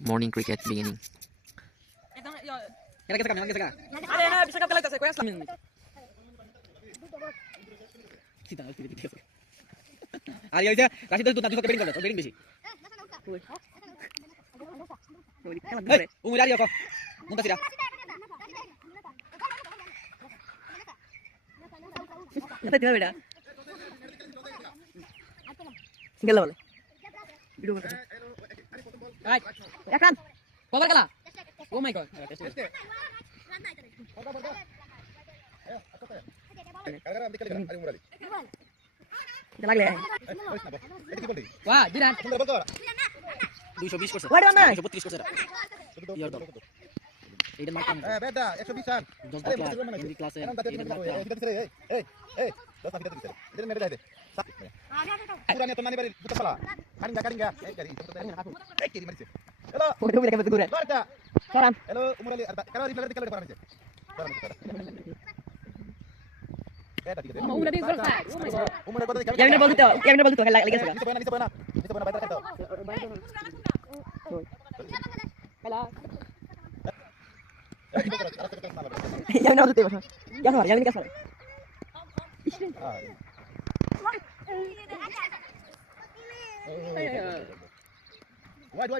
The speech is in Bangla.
Morning cricket beginning. আর এই যে রাশিদ তো দুটো ব্যাটিং করে, ব্যাটিং বেশি। এই উমর আরিয়া কো মুন্তাসিরা এটা দিবা বেটা গেল বলে ভিডিও করতে রাইট এক রান কভার খেলা ও মাই গড লাগলে বাহ দিরান 220 করছে। ওয়াইড রান না 232 করছে। ইয়ার দাও। এইটা মার্ক করুন। বেটা 120 রান জলটা ক্লাস ক্লাসে এটা মেরে দে পুরানি তো নানি বাড়ি বুঝতে পালা কারিঙ্গা এই কারি এই কেরি মারিছে হ্যালো ওই তুমি লেখা দূরে লড়টা সারাম হ্যালো উমর আলী কালো রিপ্লাই দিতে পারবে এটা ঠিক আছে উমর আলী গোল খায় উমর কথা কেমনে বল দিতে লেগেছে নিতে পারে না বাইরে কাটো হ্যালো কেমনে বল দিতে কেন মার কেমনে কাছে Wide